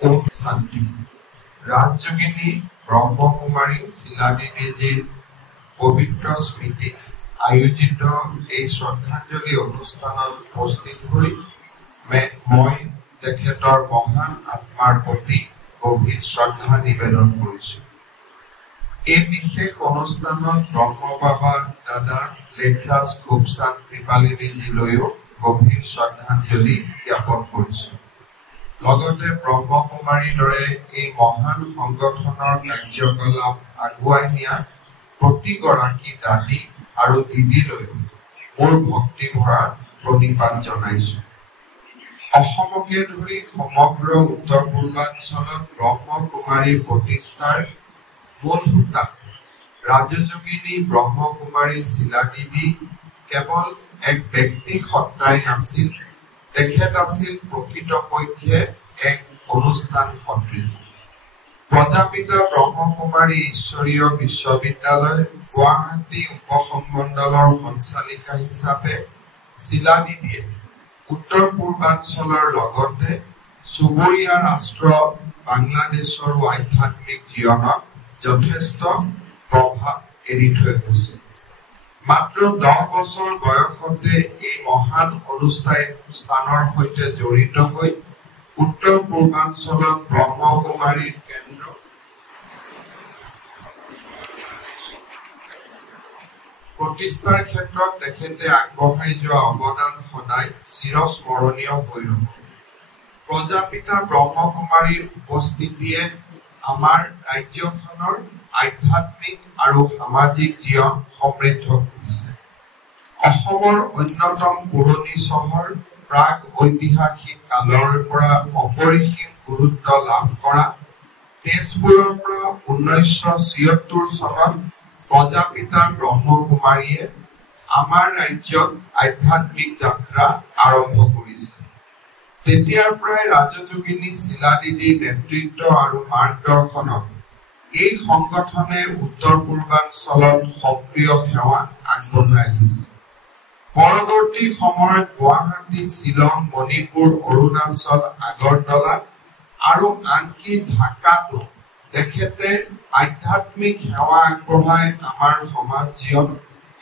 ওম শান্তি। ৰাজযোগিনী ব্ৰহ্মকুমাৰী শিলাদিদিজিৰ পবিত্ৰ স্মৃতি আয়োজিত এই শ্ৰদ্ধাঞ্জলি অনুষ্ঠানত উপস্থিত হৈ মই তেখেতৰ মহান আত্মাৰ প্ৰতি গভীৰ শ্ৰদ্ধা নিবেদন কৰিছো। এই বিশেষ অনুষ্ঠানত ব্ৰহ্ম বাবা দাদা লেখৰাজ গোপচাঁদ কৃপালিনীজিলৈও গভীৰ শ্ৰদ্ধাঞ্জলি জ্ঞাপন কৰিছো। লগতে ব্ৰহ্মকুমাৰীৰ দৰে এই মহান সংগঠনৰ কাৰ্যকলাপ আগুৱাই নিয়া প্ৰতিগৰাকী দাদী আৰু দিদিলৈ মোৰ ভক্তি ভৰা প্ৰণিপাত জনাইছো। অসমকে ধৰি সমগ্ৰ উত্তৰ পূৰ্বাঞ্চলত ব্ৰহ্মকুমাৰীৰ প্ৰতিষ্ঠাৰ মূল সূতা ৰাজযোগিনী ব্ৰহ্মকুমাৰী শিলাদিদি কেৱল এক ব্যক্তি সত্তাই নাছিল, তেখেত আছিল প্ৰকৃতপক্ষে এক অনুষ্ঠান সদৃশ। প্ৰজাপিতা ব্ৰহ্মকুমাৰী ঈশ্বৰীয় বিশ্ববিদ্যালয় গুৱাহাটী উপসংমণ্ডলৰ সঞ্চালিকা হিচাপে শিলাদিদিয়ে উত্তৰ পূৰ্বাঞ্চলৰ লগতে চুবুৰীয়া ৰাষ্ট্ৰ বাংলাদেশৰো আধ্যাত্মিক জীৱনত যথেষ্ট প্ৰভাৱ এৰি থৈ গৈছে। মাত্ৰ 10 বছৰ বয়সতে এই মহান অনুষ্ঠানৰ সৈতে জড়িত হৈ উত্তৰ পূৰ্বাঞ্চলত ব্ৰহ্মকুমাৰীৰ কেন্দ্ৰ প্ৰতিষ্ঠাৰ ক্ষেত্ৰত তেখেতে আগবঢ়াই যোৱা অৱদান সদায় চিৰস্মৰণীয় হৈ ৰব। প্ৰজাপিতা ব্ৰহ্মকুমাৰীৰ উপস্থিতিয়ে আমাৰ ৰাজ্যখনৰ আধ্যাত্মিক আৰু সামাজিক জীৱন সমৃদ্ধ কৰিছে। অসমৰ অন্যতম পুৰণি চহৰ প্ৰাগ ঐতিহাসিক কালৰ পৰা অপৰিসীম গুৰুত্ব লাভ কৰা তেজপুৰৰ পৰা 1976 চনত প্ৰজাপিতা ব্ৰহ্মকুমাৰীয়ে আমাৰ ৰাজ্যত আধ্যাত্মিক যাত্ৰা আৰম্ভ কৰিছে। তেতিয়াৰ পৰাই ৰাজযোগিনী শিলাদিদিৰ নেতৃত্ব আৰু মাৰ্গদৰ্শনত এই সংগঠনে উত্তৰ পূৰ্বাঞ্চলত সক্ৰিয় সেৱা আগবঢ়াই আহিছে। পৰৱৰ্তী সময়ত গুৱাহাটী, শ্বিলং, মণিপুৰ, অৰুণাচল, আগৰতলা আৰু আনকি ঢাকাতো তেখেতে আধ্যাত্মিক সেৱা আগবঢ়াই আমাৰ সমাজ জীৱন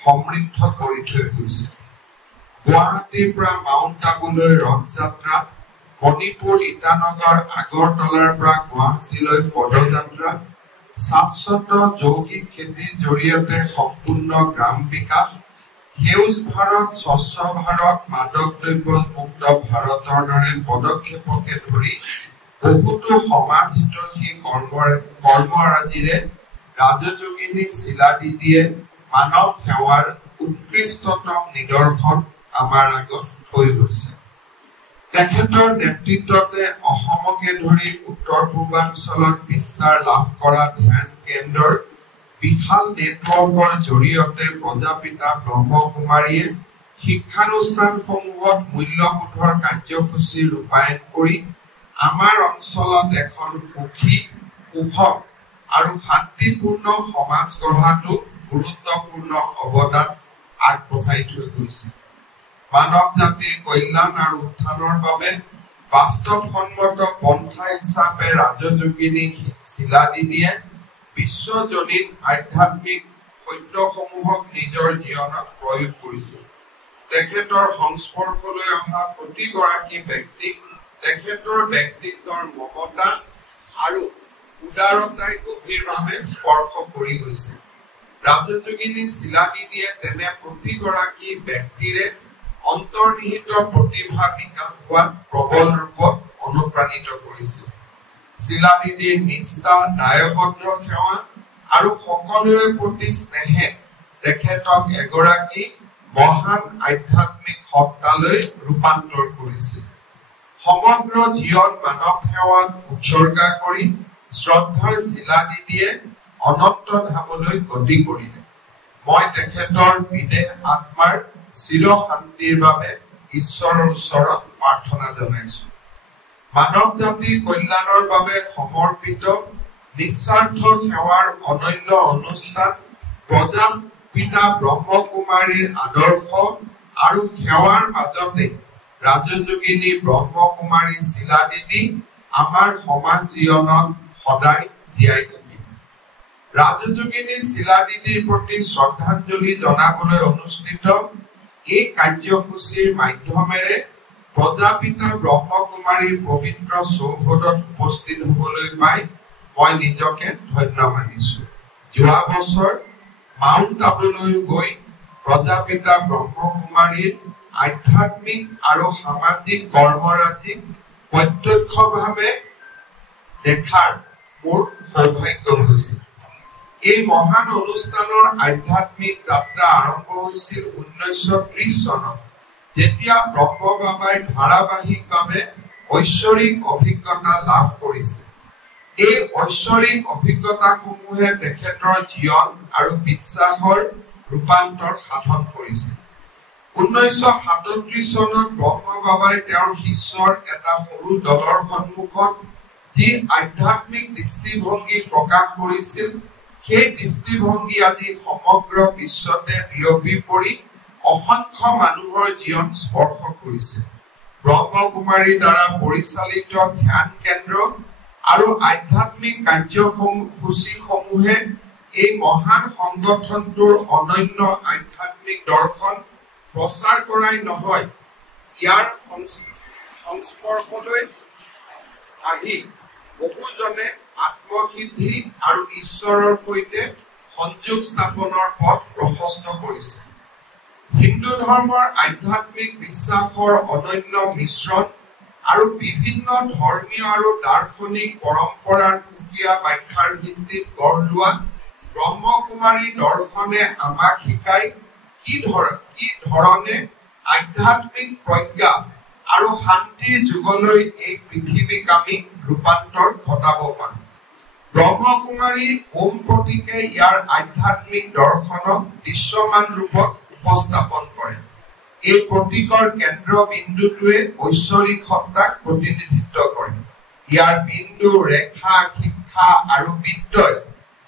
সমৃদ্ধ কৰি থৈ গৈছে। গুৱাহাটীৰ পৰা মাউণ্ট আবুলৈ ৰথ যাত্ৰা, মণিপুৰ, ইটানগৰ, আগৰতলাৰ পৰা গুৱাহাটীলৈ পদযাত্ৰা, শাশ্বত যৌগিক খেতিৰ জৰিয়তে সম্পূৰ্ণ গ্ৰাম বিকাশ, সেউজ ভাৰত, স্বচ্ছ ভাৰত, মাদক দ্ৰব্য মুক্ত ভাৰতৰ দৰে পদক্ষেপকে ধৰি বহুতো সমাজ হিতৈষী কৰ্মৰাজিৰে ৰাজযোগিনী শিলাদিদিয়ে মানৱ সেৱাৰ উৎকৃষ্টতম নিদৰ্শন আমাৰ আগত থৈ গৈছে। তেখেতৰ নেতৃত্বতে অসমকে ধৰি উত্তৰ পূৰ্বাঞ্চলত বিস্তাৰ লাভ কৰা ধ্যান কেন্দ্ৰৰ বিশাল নেটৱৰ্কৰ জৰিয়তে প্ৰজাপিতা ব্ৰহ্মকুমাৰীয়ে শিক্ষানুষ্ঠানসমূহত মূল্যবোধৰ কাৰ্যসূচী ৰূপায়ণ কৰি আমাৰ অঞ্চলত এখন সুখী, সুখত আৰু শান্তিপূৰ্ণ সমাজ গঢ়াটো গুৰুত্বপূৰ্ণ অৱদান আগবঢ়াই থৈ গৈছে। মানৱ জাতিৰ কল্যাণ আৰু উত্থানৰ বাবে বাস্তৱসন্মত পন্থা হিচাপে ৰাজযোগিনী শিলাদিদিয়ে বিশ্বজনীন আধ্যাত্মিক সত্যসমূহক নিজৰ জীৱনত প্ৰয়োগ কৰিছিল। তেখেতৰ সংস্পৰ্শলৈ অহা প্ৰতিগৰাকী ব্যক্তিক তেখেতৰ ব্যক্তিত্বৰ মমতা আৰু উদাৰতাই গভীৰভাৱে স্পৰ্শ কৰি গৈছে। ৰাজযোগিনী শিলাদিদিয়ে তেনে প্ৰতিগৰাকী ব্যক্তিৰে অন্তৰ্নিহিত প্ৰতিভা বিকাশ হোৱাত প্ৰবল ৰূপত অনুপ্ৰাণিত কৰিছিল। শিলাদিদিৰ নিষ্ঠা, দায়বদ্ধ সেৱা আৰু সকলোৰে প্ৰতি স্নেহে তেখেতক এগৰাকী মহান আধ্যাত্মিক সত্তালৈ ৰূপান্তৰ কৰিছিল। সমগ্ৰ জীৱন মানৱ সেৱাত উৎসৰ্গা কৰি শ্ৰদ্ধাৰ শিলাদিদিয়ে অনন্ত ধামলৈ গতি কৰিলে। মই তেখেতৰ বিদেহ আত্মাৰ চিৰ শান্তিৰ বাবে ঈশ্বৰৰ ওচৰত প্ৰাৰ্থনা জনাইছো। মানৱ জাতিৰ কল্যাণৰ বাবে সমৰ্পিত নিস্বাৰ্থ সেৱাৰ অনন্য অনুষ্ঠান প্ৰজাপিতা ব্ৰহ্মকুমাৰীৰ আদৰ্শ আৰু সেৱাৰ মাজতে ৰাজযোগিনী ব্ৰহ্মকুমাৰী শিলাদিদি আমাৰ সমাজ জীৱনত সদায় জীয়াই থাকিব। ৰাজযোগিনী শিলাদিদিৰ প্ৰতি শ্ৰদ্ধাঞ্জলি জনাবলৈ অনুষ্ঠিত এই কাৰ্যসূচীৰ মাধ্যমেৰে প্ৰজাপিতা ব্ৰহ্মকুমাৰীৰ পবিত্ৰ চৌহদত উপস্থিত হ'বলৈ পাই মই নিজকে ধন্য মানিছো। যোৱা বছৰ মাউণ্ট আবুলৈ গৈ প্ৰজাপিতা ব্ৰহ্মকুমাৰীৰ আধ্যাত্মিক আৰু সামাজিক কৰ্মৰাজিক প্ৰত্যক্ষভাৱে দেখাৰ মোৰ সৌভাগ্য হৈছিল। এই মহান অনুষ্ঠানৰ আধ্যাত্মিক যাত্ৰা আৰম্ভ হৈছিল 1930 চনত, যেতিয়া ব্ৰহ্ম বাবাই ধাৰাবাহিকভাৱে ঐশ্বৰিক অভিজ্ঞতা লাভ কৰিছিল। এই ঐশ্বৰিক অভিজ্ঞতাসমূহে তেখেতৰ জীৱন আৰু বিশ্বাসৰ ৰূপান্তৰ সাধন কৰিছিল। 1937 চনত ব্ৰহ্ম বাবাই তেওঁৰ শিষ্যৰ এটা সৰু দলৰ সন্মুখত যি আধ্যাত্মিক দৃষ্টিভংগী প্ৰকাশ কৰিছিল, সেই দৃষ্টিভংগী আজি সমগ্ৰ বিশ্বতে বিয়পি পৰি অসংখ্য মানুহৰ জীৱন স্পৰ্শ কৰিছে। ব্ৰহ্মকুমাৰীৰ দ্বাৰা পৰিচালিত ধ্যান কেন্দ্ৰ আৰু আধ্যাত্মিক কাৰ্যসূচীসমূহে এই মহান সংগঠনটোৰ অনন্য আধ্যাত্মিক দৰ্শন প্ৰচাৰ কৰাই নহয়, ইয়াৰ সংস্পৰ্শলৈ আহি বহুজনে আত্মসিদ্ধি আৰু ঈশ্বৰৰ সৈতে সংযোগ স্থাপনৰ পথ প্ৰশস্ত কৰিছে। হিন্দু ধৰ্মৰ আধ্যাত্মিক বিশ্বাসৰ অনন্য মিশ্ৰণ আৰু বিভিন্ন ধৰ্মীয় আৰু দাৰ্শনিক পৰম্পৰাৰ সুকীয়া ব্যাখ্যাৰ ভিত্তিত গঢ় লোৱা ব্ৰহ্মকুমাৰী দৰ্শনে আমাক শিকায় কি ধৰণে আধ্যাত্মিক প্ৰজ্ঞা আৰু শান্তিৰ যুগলৈ এই পৃথিৱীক আমি ৰূপান্তৰ ঘটাব পাৰোঁ। ব্ৰহ্মকুমাৰী ওম প্ৰতীকে ইয়াৰ আধ্যাত্মিক দৰ্শনক দৃশ্যমান ৰূপত উপস্থাপন কৰে। এই প্ৰতীকৰ কেন্দ্ৰবিন্দুটোৱে ঐশ্বৰিক সত্তাক প্ৰতিনিধিত্ব কৰে। ইয়াৰ বিন্দু, ৰেখা, শিক্ষা আৰু বিদ্যয়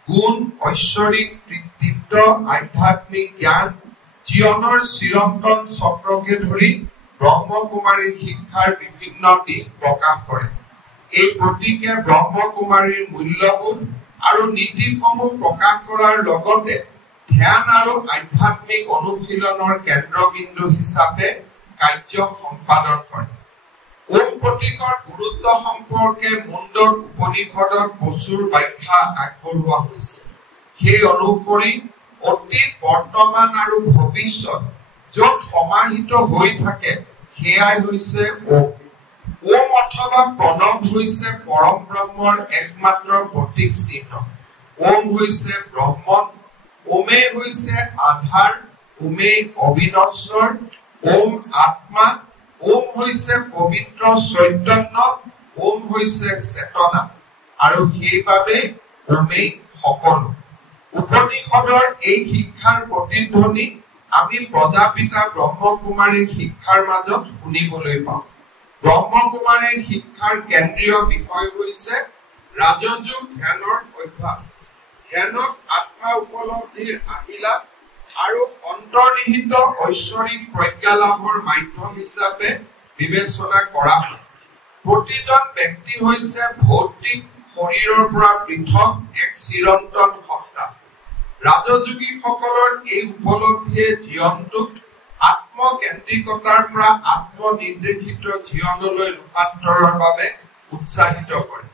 গুণ, ঐশ্বৰিক কৃতিত্ব, আধ্যাত্মিক জ্ঞান, জীৱনৰ চিৰন্তন চক্ৰকে ধৰি ব্ৰহ্মকুমাৰীৰ শিক্ষাৰ বিভিন্ন দিশ প্ৰকাশ কৰে। এই প্ৰতীকে ব্ৰহ্মকুমাৰীৰ মূল্যবোধ আৰু নীতিসমূহ প্ৰকাশ কৰাৰ লগতে ধ্যান আৰু আধ্যাত্মিক অনুশীলনৰ কেন্দ্ৰবিন্দু হিচাপে কাৰ্য সম্পাদন কৰে। ওম প্ৰতীকৰ গুৰুত্ব সম্পৰ্কে মুণ্ডক উপনিষদত প্ৰচুৰ ব্যাখ্যা আগবঢ়োৱা হৈছে। সেই অনুসৰি অতীত, বৰ্তমান আৰু ভৱিষ্যত য'ত সমাহিত হৈ থাকে সেয়াই হৈছে ওম। ওম অথবা প্ৰণৱ হৈছে পৰম ব্ৰহ্মৰ একমাত্ৰ প্ৰতীক চিহ্ন। ওম হৈছে ব্ৰহ্মন, ওমে হৈছে আধাৰ, ওমে অবিনশ্বৰ, ওম আত্মা, ওম হৈছে পবিত্ৰ চৈতন্য, ওম হৈছে চেতনা, আৰু সেইবাবে ওমেই সকলো। উপনিষদৰ এই শিক্ষাৰ প্ৰতিধ্বনি আমি প্ৰজাপিতা ব্ৰহ্মকুমাৰীৰ শিক্ষাৰ মাজত শুনিবলৈ পাওঁ। ব্ৰহ্মকুমাৰীৰ শিক্ষাৰ কেন্দ্ৰীয় বিষয় হৈছে ৰাজযোগ ধ্যানৰ অভ্যাস। ধ্যানক আত্মা উপলব্ধিৰ আহিলা আৰু অন্তৰ্নিহিত ঐশ্বৰিক প্ৰজ্ঞা লাভৰ মাধ্যম হিচাপে বিবেচনা কৰা হয়। প্ৰতিজন ব্যক্তি হৈছে ভৌতিক শৰীৰৰ পৰা পৃথক এক চিৰন্তন সত্তা। ৰাজযোগীসকলৰ এই উপলব্ধিয়ে জীৱনটোক আত্মকেন্দ্ৰিকতাৰ পৰা আত্মনিৰ্দেশিত জীৱনলৈ ৰূপান্তৰৰ বাবে উৎসাহিত কৰে।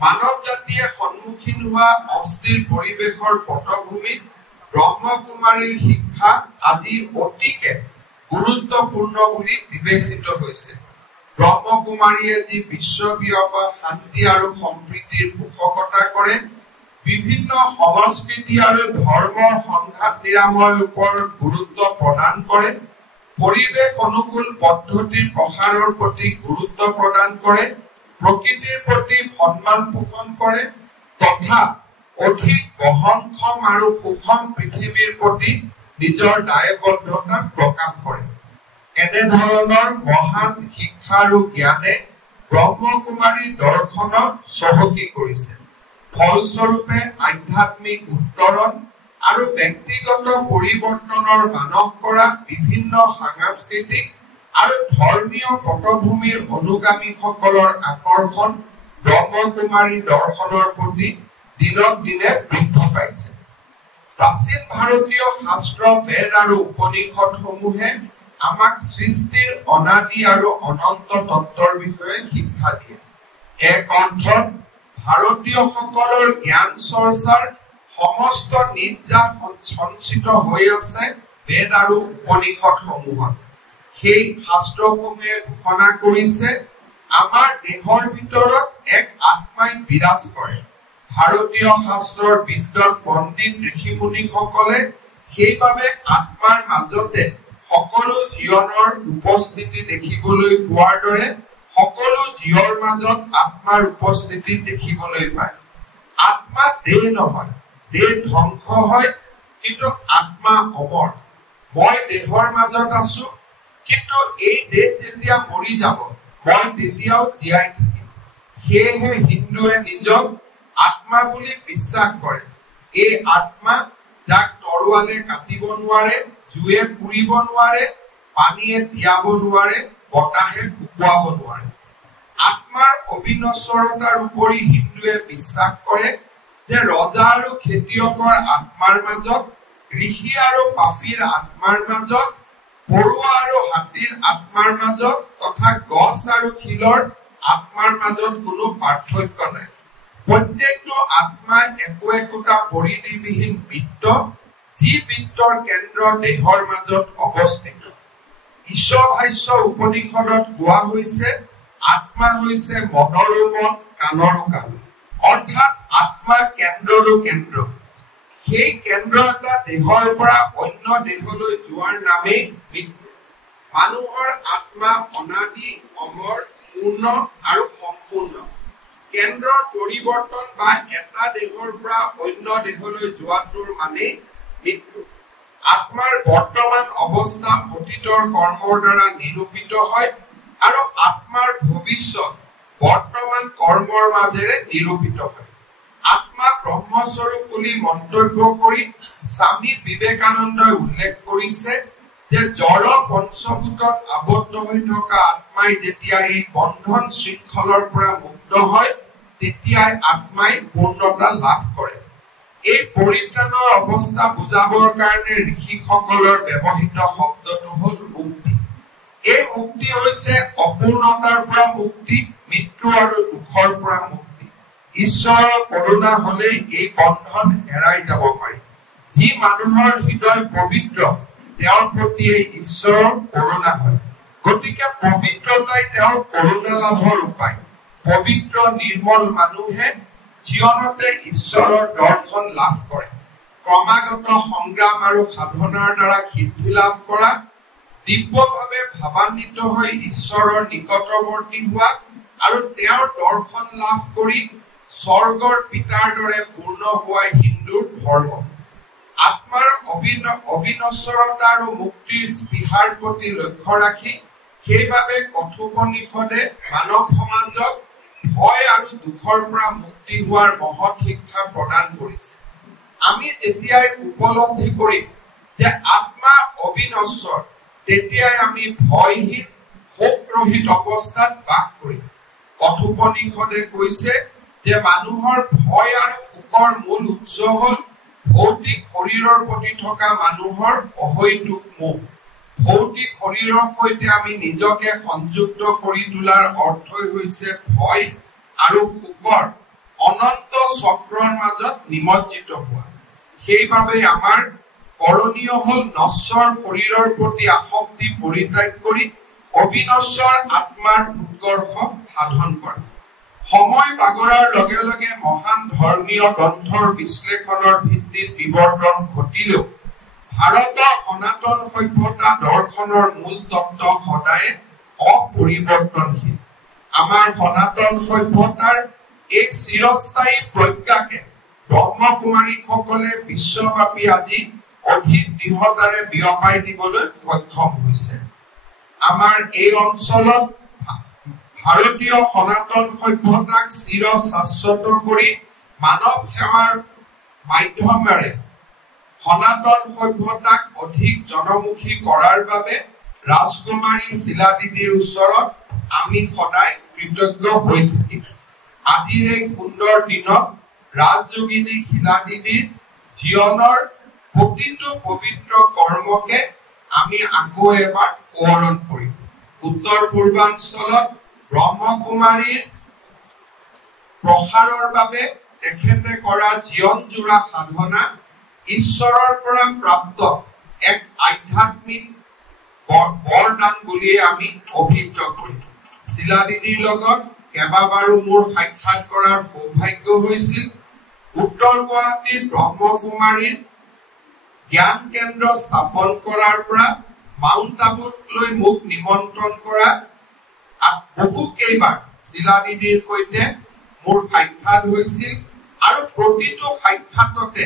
মানৱ জাতিয়ে সন্মুখীন হোৱা অস্থিৰ পৰিৱেশৰ পটভূমিত ব্ৰহ্মকুমাৰীৰ শিক্ষা আজি অতিকে গুৰুত্বপূৰ্ণ বুলি বিবেচিত হৈছে। ব্ৰহ্মকুমাৰীয়ে যি বিশ্বব্যাপী শান্তি আৰু সম্প্ৰীতিৰ পোষকতা কৰে, বিভিন্ন সংস্কৃতি আৰু ধৰ্মৰ সংঘাত নিৰাময়ৰ ওপৰত গুৰুত্ব প্ৰদান কৰে, পৰিৱেশ অনুকূল পদ্ধতিৰ প্ৰসাৰৰ প্ৰতি গুৰুত্ব প্ৰদান কৰে, প্ৰকৃতিৰ প্ৰতি সন্মান পোষণ কৰে, তথা অধিক বহনক্ষম আৰু সুষম পৃথিৱীৰ প্ৰতি নিজৰ দায়বদ্ধতা প্ৰকাশ কৰে। এনেধৰণৰ মহান শিক্ষা আৰু জ্ঞানে ব্ৰহ্মকুমাৰীৰ দৰ্শনক চহকী কৰিছে। ফলস্বৰূপে আধ্যাত্মিক উত্তৰণ আৰু ব্যক্তিগত পৰিৱৰ্তনৰ মানস কৰা বিভিন্ন সাংস্কৃতিক আৰু ধৰ্মীয় পটভূমিৰ অনুগামীসকলৰ আকৰ্ষণ ব্ৰহ্মকুমাৰী দৰ্শনৰ প্ৰতি দিনক দিনে বৃদ্ধি পাইছে। প্ৰাচীন ভাৰতীয় শাস্ত্ৰ বেদ আৰু উপনিষদসমূহে আমাক সৃষ্টিৰ অনাদি আৰু অনন্ত তত্ত্বৰ বিষয়ে শিক্ষা দিয়ে। এক অৰ্থত ভাৰতীয়সকলৰ জ্ঞান চৰ্চাৰ সমস্ত নিৰ্যাস সঞ্চিত হৈ আছে বেদ আৰু উপনিষদসমূহত। সেই শাস্ত্ৰসমূহে ঘোষণা কৰিছে আমাৰ দেহৰ ভিতৰত এক আত্মাই বিৰাজ কৰে। ভাৰতীয় শাস্ত্ৰৰ বিদ্বান পণ্ডিত ঋষি মুনিসকলে সেইবাবে আত্মাৰ মাজতে সকলো জীৱনৰ উপস্থিতি দেখিবলৈ পোৱাৰ দৰে সকলো জীৱৰ মাজত আত্মাৰ উপস্থিতি দেখিবলৈ পায়। আত্মা দেহ নহয়, দেহ ধ্বংস হয়, কিন্তু আত্মা অমৰ। মই দেহৰ মাজত আছো, কিন্তু এই দেহ যেতিয়া মৰি যাব মই তেতিয়াও জীয়াই থাকিম। সেয়েহে হিন্দুৱে নিজক আত্মা বুলি বিশ্বাস কৰে। এই আত্মা যাক তৰোৱালে কাটিব নোৱাৰে, জুয়ে পুৰিব নোৱাৰে, পানীয়ে তিয়াব নোৱাৰে, বতাহে শুকুৱাব নোৱাৰে। আত্মাৰ অবিনশ্বৰতাৰ উপৰি হিন্দুৱে বিশ্বাস কৰে যে ৰজা আৰু খেতিয়কৰ আত্মাৰ মাজত, ঋষি আৰু পাপীৰ আত্মাৰ মাজত, পৰুৱা আৰু হাতীৰ আত্মাৰ মাজত তথা গছ আৰু শিলৰ আত্মাৰ মাজত কোনো পাৰ্থক্য নাই। প্ৰত্যেকটো আত্মা একো একোটা পৰিধিবিহীন বৃত্ত, যি বৃত্তৰ কেন্দ্ৰ দেহৰ মাজত অৱস্থিত। ঈশভাষ্য উপনিষদত কোৱা হৈছে আত্মা হৈছে মনৰো মন, কাণৰো কাণ, অৰ্থাৎ আত্মা কেন্দ্ৰৰো কেন্দ্ৰ। সেই কেন্দ্ৰ এটা দেহৰ পৰা অন্য দেহলৈ যোৱাৰ নামেই মৃত্যু। মানুহৰ আত্মা অনাদি, অমৰ, পূৰ্ণ আৰু সম্পূৰ্ণ। কেন্দ্ৰৰ পৰিৱৰ্তন বা এটা দেহৰ পৰা অন্য দেহলৈ যোৱাটোৰ মানে মৃত্যু। আত্মাৰ বৰ্তমান অৱস্থা অতীতৰ কৰ্মৰ দ্বাৰা নিৰূপিত হয় আৰু আত্মাৰ ভৱিষ্যত বৰ্তমান কৰ্মৰ মাজেৰে নিৰূপিত হয়। আত্মা ব্ৰহ্মস্বৰূপ বুলি মন্তব্য কৰি স্বামী বিবেকানন্দই উল্লেখ কৰিছে যে জড় পঞ্চভূতত আবদ্ধ হৈ থকা আত্মাই যেতিয়া এই বন্ধন শৃংখলৰ পৰা মুক্ত হয় তেতিয়াই আত্মাই পূৰ্ণতা লাভ কৰে। এই পৰিত্ৰাণৰ অৱস্থা বুজাবৰ কাৰণে ঋষিসকলৰ ব্যৱহৃত শব্দটো হ'ল মুক্তি। এই মুক্তি হৈছে অপূৰ্ণতাৰ পৰা মুক্তি, মৃত্যু আৰু দুখৰ পৰা মুক্তি। ঈশ্বৰৰ কৰুণা হলেই এই বন্ধন হেৰাই যাব পাৰি। যি মানুহৰ হৃদয় পবিত্ৰ তেওঁৰ প্ৰতি এই ঈশ্বৰৰ কৰুণা হয়। গতিকে পবিত্ৰতাই তেওঁৰ কৰুণা লাভৰ উপায়। পবিত্ৰ নিৰ্মল মানুহে জীৱনতে ঈশ্বৰৰ দৰ্শন লাভ কৰে। ক্ৰমাগত সংগ্ৰাম আৰু সাধনাৰ দ্বাৰা সিদ্ধি লাভ কৰা, দিব্যভাৱে ভাৱান্বিত হৈ ঈশ্বৰৰ নিকটৱৰ্তী হোৱা আৰু তেওঁৰ দৰ্শন লাভ কৰি স্বৰ্গৰ পিতাৰ দৰে পূৰ্ণ হোৱাই হিন্দুৰ ধৰ্ম। আত্মাৰ অবিনশ্বৰতা আৰু মুক্তিৰ স্পৃহাৰ প্ৰতি লক্ষ্য ৰাখি সেইবাবে কথোপনিষদে মানৱ সমাজক ভয় আৰু দুখৰ পৰা মুক্তি হোৱাৰ মহৎ শিক্ষা প্ৰদান কৰিছে। আমি যেতিয়াই উপলব্ধি কৰিম যে আত্মা অবিনশ্বৰ, তেতিয়াই আমি ভয়হীন শোকৰহিত অৱস্থাত বাস কৰিম। কথোপনিষদে কৈছে যে মানুহৰ ভয় আৰু শোকৰ মূল উৎস হ'ল ভৌতিক শৰীৰৰ প্ৰতি থকা মানুহৰ অহৈতুক মোহ। ভৌতিক শৰীৰৰ সৈতে আমি নিজকে সংযুক্ত কৰি তোলাৰ অৰ্থই হৈছে ভয় আৰু শোকৰ অনন্ত চক্ৰৰ মাজত নিমজ্জিত হোৱা। সেইবাবে আমাৰ কৰণীয় হ'ল নশ্বৰ শৰীৰৰ প্ৰতি আসক্তি পৰিত্যাগ কৰি অবিনশ্বৰ আত্মাৰ উৎকৰ্ষ সাধন কৰা। সময় বাগৰাৰ লগে লগে মহান ধৰ্মীয় গ্ৰন্থৰ বিশ্লেষণৰ ভিত্তিত বিৱৰ্তন ঘটিলেও ভাৰতৰ সনাতন সভ্যতা দৰ্শনৰ মূল তত্ত্ব সদায় অপৰিৱৰ্তনশীল। আমাৰ সনাতন সভ্যতাৰ এই চিৰস্থায়ী প্ৰজ্ঞাকে ব্ৰহ্মকুমাৰীসকলে বিশ্বব্যাপী আজি অধিক দৃঢ়তাৰে বিয়পাই দিবলৈ সক্ষম হৈছে। আমাৰ এই অঞ্চলত ভাৰতীয় সনাতন সভ্যতাক চিৰ শাশ্বত কৰি মানৱ সেৱাৰ মাধ্যমেৰে সনাতন সভ্যতাক অধিক জনমুখী কৰাৰ বাবে ৰাজকুমাৰী শিলাদেৱীৰ ওচৰত আমি সদায় কৃতজ্ঞ হৈ থাকিম। আজিৰ এই সুন্দৰ দিনত ৰাজযোগিনী শিলাদিদিৰ জীৱনৰ প্ৰতিটো পবিত্ৰ কৰ্মকে আমি আকৌ এবাৰ সোঁৱৰণ কৰিম। উত্তৰ পূৰ্বাঞ্চলত ব্ৰহ্মকুমাৰীৰ প্ৰসাৰৰ বাবে তেখেতে কৰা জীৱনজোৰা সাধনা ঈশ্বৰৰ পৰা প্ৰাপ্ত এক আধ্যাত্মিক বৰদান বুলিয়ে আমি অভিহিত কৰিম। শিলাদিদিৰ লগত কেইবাবাৰো মোৰ সাক্ষাৎ কৰাৰ সৌভাগ্য হৈছিল। উত্তৰ গুৱাহাটীৰ ব্ৰহ্মকুমাৰীৰ জ্ঞান কেন্দ্ৰ স্থাপন কৰাৰ পৰা মাউণ্ট আবুলৈ মোক নিমন্ত্ৰণ কৰা বহু কেইবাৰ শিলাদিদিৰ সৈতে মোৰ সাক্ষাৎ হৈছিল আৰু প্ৰতিটো সাক্ষাৎতে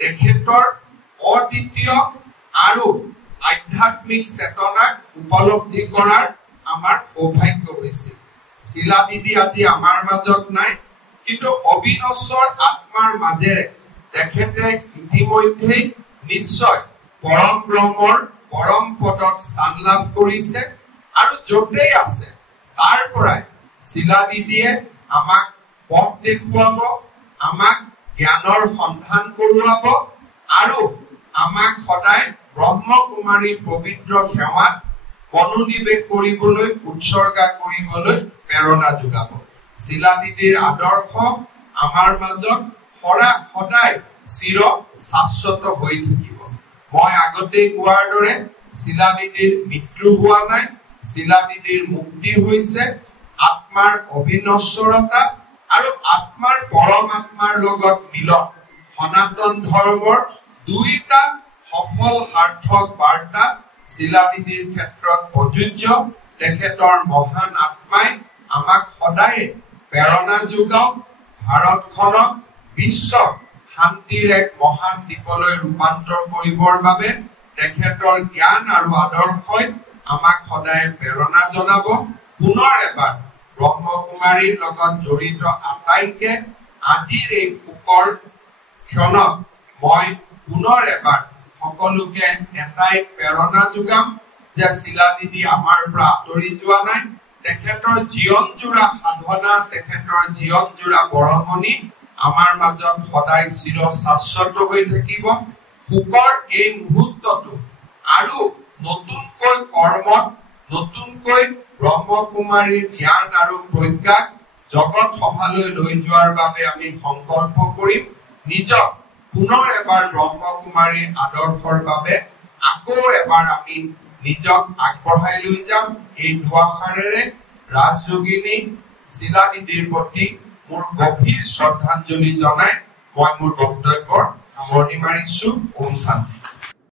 তেখেতৰ অদ্বিতীয় আৰু আধ্যাত্মিক চেতনাক উপলব্ধি কৰাৰ আমাৰ সৌভাগ্য হৈছিল। শিলাদিদি আজি আমাৰ মাজত নাই, কিন্তু অবিনশ্বৰ আত্মাৰ মাজেৰে তেখেতে ইতিমধ্যেই নিশ্চয় পৰম ব্ৰহ্মৰ পৰম পদত স্থান লাভ কৰিছে আৰু য'তেই আছে তাৰ পৰাই শিলাদিদিয়ে আমাক পথ দেখুৱাব, আমাক জ্ঞানৰ সন্ধান কৰোৱাব আৰু আমাক সদায় ব্ৰহ্মকুমাৰীৰ পবিত্ৰ সেৱাত মনোনিৱেশ কৰিবলৈ উৎসৰ্গা কৰিবলৈ প্ৰেৰণা যোগাব। শিলাদিদিৰ আদৰ্শ আমাৰ মাজত সদায় চিৰ শাশ্বত হৈ থাকিব। মই আগতেই কোৱাৰ দৰে শিলাদিদিৰ মৃত্যু হোৱা নাই, শিলাদিদিৰ মুক্তি হৈছে। আত্মাৰ অবিনশ্বৰতা আৰু আত্মাৰ পৰমাত্মাৰ লগত মিলন সনাতন ধৰ্মৰ দুইটা সফল সাৰ্থক বাৰ্তা শিলাদিদিৰ ক্ষেত্ৰত প্ৰযোজ্য। তেখেতৰ মহান আত্মাই আমাক সদায় প্ৰেৰণা যোগাওক, ভাৰতখনক বিশ্ব শান্তিৰ এক মহান দ্বীপলৈ ৰূপান্তৰ কৰিবৰ বাবে তেখেতৰ জ্ঞান আৰু আদৰ্শই আমাক সদায় প্ৰেৰণা জনাব। পুনৰ এবাৰ ব্ৰহ্মকুমাৰীৰ লগত জড়িত আটাইকে আজিৰ এই শোকৰ ক্ষণত মই পুনৰ এবাৰ সকলোকে এটাই প্ৰেৰণা যোগাম যে শিলাদিদি আমাৰ পৰা আঁতৰি যোৱা নাই। তেখেতৰ জীৱনজোৰা সাধনা, তেখেতৰ জীৱনজোৰা বৰঙণি আমাৰ মাজত সদায় চিৰ শাশ্বত হৈ থাকিব। শোকৰ এই মুহূৰ্তটো আৰু নতুনকৈ কৰ্মত, নতুনকৈ ব্ৰহ্মকুমাৰীৰ জ্ঞান আৰু প্ৰজ্ঞাক জগত সভালৈ লৈ যোৱাৰ বাবে আমি সংকল্প কৰিম। নিজক পুনৰ এবাৰ ব্ৰহ্মকুমাৰীৰ আদৰ্শৰ বাবে আকৌ এবাৰ আমি নিজক আগবঢ়াই লৈ যাম। এই দুআষাৰেৰে ৰাজযোগিনী শিলাদিদিৰ প্ৰতি মোৰ গভীৰ শ্ৰদ্ধাঞ্জলি জনাই মই মোৰ বক্তব্যৰ সামৰণি মাৰিছো। ওম শান্তি।